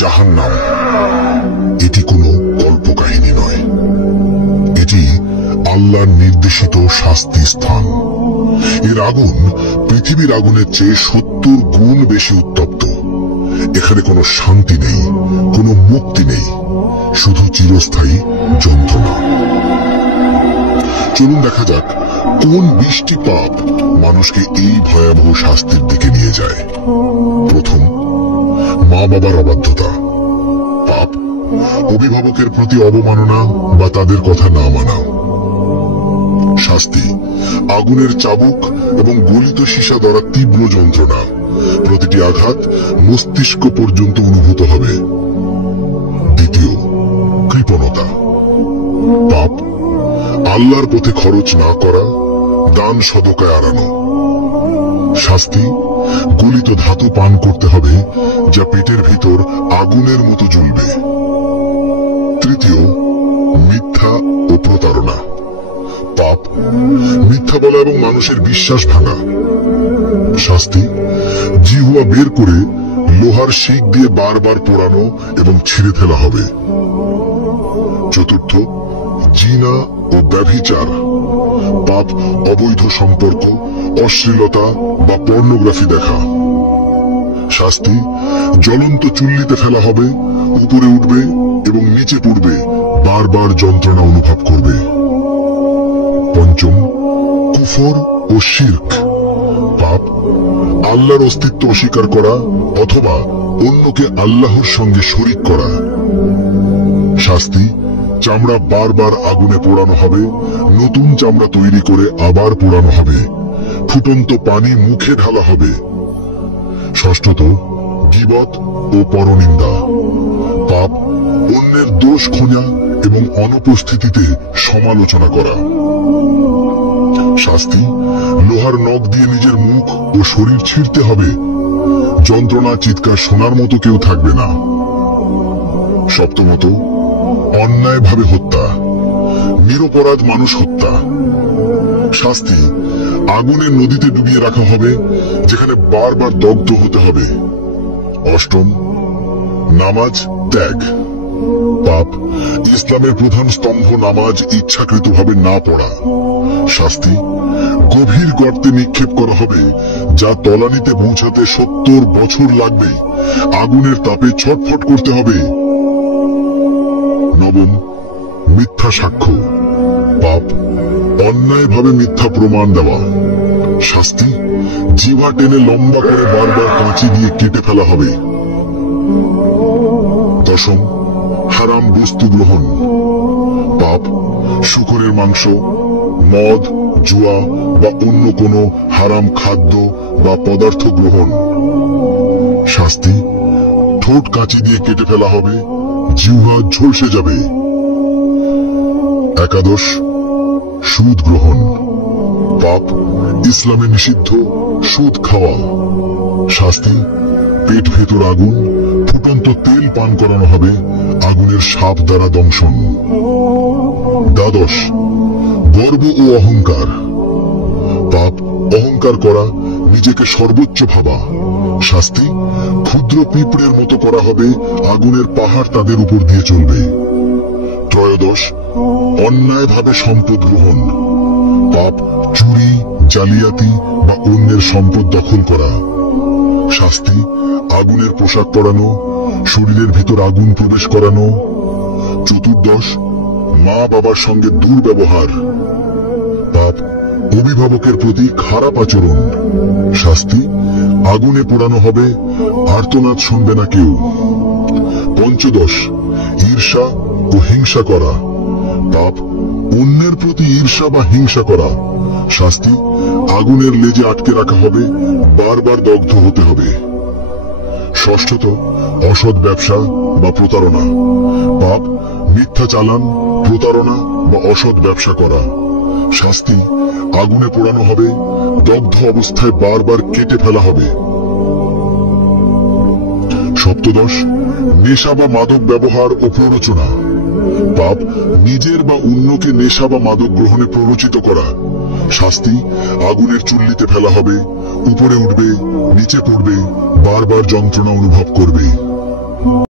জাহান্নাম এটি কোনো কল্পকাহিনী নয়, এটি আল্লাহর নির্দেশিত শাস্তি স্থান। এর আগুন পৃথিবীর আগুনের চেয়ে 70 গুণ বেশি উত্তপ্ত। এখানে কোনো শান্তি নেই, কোনো মুক্তি নেই, শুধু চিরস্থায়ী যন্ত্রণা। চলুন দেখা যাক কোন 20টি পাপ মানুষকে এই ভয়াবহ শাস্তির দিকে নিয়ে যায়। প্রথম, মা বাবার অবাধ্যতা। পাপ অভিভাবকের প্রতি অবমাননা বা তাদের কথা না মানা। শাস্তি আগুনের চাবুক এবং গলিত সীসা দ্বারা তীব্র যন্ত্রণা। প্রতিটি আঘাত মস্তিষ্ক পর্যন্ত অনুভূত হবে। দ্বিতীয়, কৃপণতা। পাপ আল্লাহর পথে খরচ না করা, দান সদকায় এড়ানো। শাস্তি গলিত ধাতু পান করতে হবে, যা পেটের ভিতর আগুনের মতো জ্বলবে। তৃতীয়, মিথ্যা ও প্রতারণা। পাপ মিথ্যা বলা এবং মানুষের বিশ্বাস ভাঙা। শাস্তি জিহ্বা বের করে লোহার শিক দিয়ে বারবার পোড়ানো এবং ছিঁড়ে ফেলা হবে। চতুর্থ, জিনা ও ব্যভিচার। পাপ অবৈধ সম্পর্ক, অশ্লীলতা বা পর্নোগ্রাফি দেখা। শাস্তি জ্বলন্ত চুল্লিতে ফেলা হবে, উপরে উঠবে এবং নিচে পড়বে, বারবার যন্ত্রণা অনুভব করবে। পঞ্চম, কুফর ও শিরক। পাপ আল্লাহর অস্তিত্ব অস্বীকার করা অথবা অন্যকে আল্লাহর সঙ্গে শরীক করা। শাস্তি চামড়া বারবার আগুনে পোড়ানো হবে, নতুন চামড়া তৈরি করে আবার পোড়ানো হবে, ফুটন্ত পানি মুখে ঢালা হবে। ষষ্ঠত, গীবত ও পরনিন্দা। পাপ অন্যের দোষ খোঁজা এবং অনুপস্থিতিতে সমালোচনা করা। শাস্তি লোহার নখ দিয়ে নিজের মুখ ও শরীর ছিঁড়তে হবে, যন্ত্রণা চিৎকার শোনার মতো কেউ থাকবে না। সপ্তমত, অন্যায়ভাবে হত্যা, নিরপরাধ মানুষ হত্যা। শাস্তি আগুনের নদীতে ডুবিয়ে রাখা হবে, যেখানে বারবার দগ্ধ হতে হবে। অষ্টম, নামাজ ত্যাগ। পাপ ইসলামের প্রধান স্তম্ভ নামাজ ইচ্ছাকৃতভাবে না পড়া। শাস্তি গভীর গর্তে নিক্ষেপ করা হবে, যা তলানিতে পৌঁছাতে 70 বছর লাগবে, আগুনের তাপে ছটফট করতে হবে। নবম, মিথ্যা সাক্ষ্য। পাপ অন্যায়ভাবে মিথ্যা প্রমাণ দেওয়া। শাস্তি জিহ্বা টেনে লম্বা করে বারবার কাঁচি দিয়ে কেটে ফেলা হবে। দশম, হারাম বস্তু গ্রহণ। পাপ শূকরের মাংস, মদ, জুয়া বা অন্য কোনো হারাম খাদ্য বা পদার্থ গ্রহণ। শাস্তি ঠোঁট কাঁচি দিয়ে কেটে ফেলা হবে, জিহ্বা ঝলসে যাবে। একাদশ, সুদ গ্রহণ। পাপ ইসলামে নিষিদ্ধ সুদ খাওয়া। শাস্তি পেট ভেতর আগুন, ফুটন্ত তেল পান করানো হবে, আগুনের সাপ দ্বারা দংশন। দ্বাদশ, গর্ব ও অহংকার। পাপ অহংকার করা, নিজেকে সর্বোচ্চ ভাবা। শাস্তি ক্ষুদ্র পিঁপড়ের মতো করা হবে, আগুনের পাহাড় তাদের উপর দিয়ে চলবে। ত্রয়োদশ, অন্যায়ভাবে সম্পদ গ্রহণ। পাপ চুরি, জালিয়াতি বা অন্যের সম্পদ দখল করা। শাস্তি আগুনের পোশাক পরানো, শরীরের ভিতর আগুন প্রবেশ করানো। চতুর্দশ, মা বাবার সঙ্গে দুর্ব্যবহার। পাপ অভিভাবকের প্রতি খারাপ আচরণ। শাস্তি আগুনে পোড়ানো হবে, আর্তনাদ শুনবে না কেউ। পঞ্চদশ, ঈর্ষা ও হিংসা করা। পাপ অন্যের প্রতি ঈর্ষা বা হিংসা করা। শাস্তি আগুনের লেজে আটকে রাখা হবে, বারবার দগ্ধ হতে হবে। ষষ্ঠত, অসৎ ব্যবসা বা প্রতারণা। পাপ মিথ্যা চালান, প্রতারণা বা অসৎ ব্যবসা করা। শাস্তি আগুনে পোড়ানো হবে, দগ্ধ অবস্থায় বারবার কেটে ফেলা হবে। সপ্তদশ, নেশা বা মাদক ব্যবহার ও প্ররোচনা। পাপ নিজের বা অন্যকে নেশা বা মাদক গ্রহণে প্ররোচিত করা। শাস্তি আগুনের চুল্লিতে ফেলা হবে, উপরে উঠবে, নিচে পড়বে, বারবার যন্ত্রণা অনুভব করবে।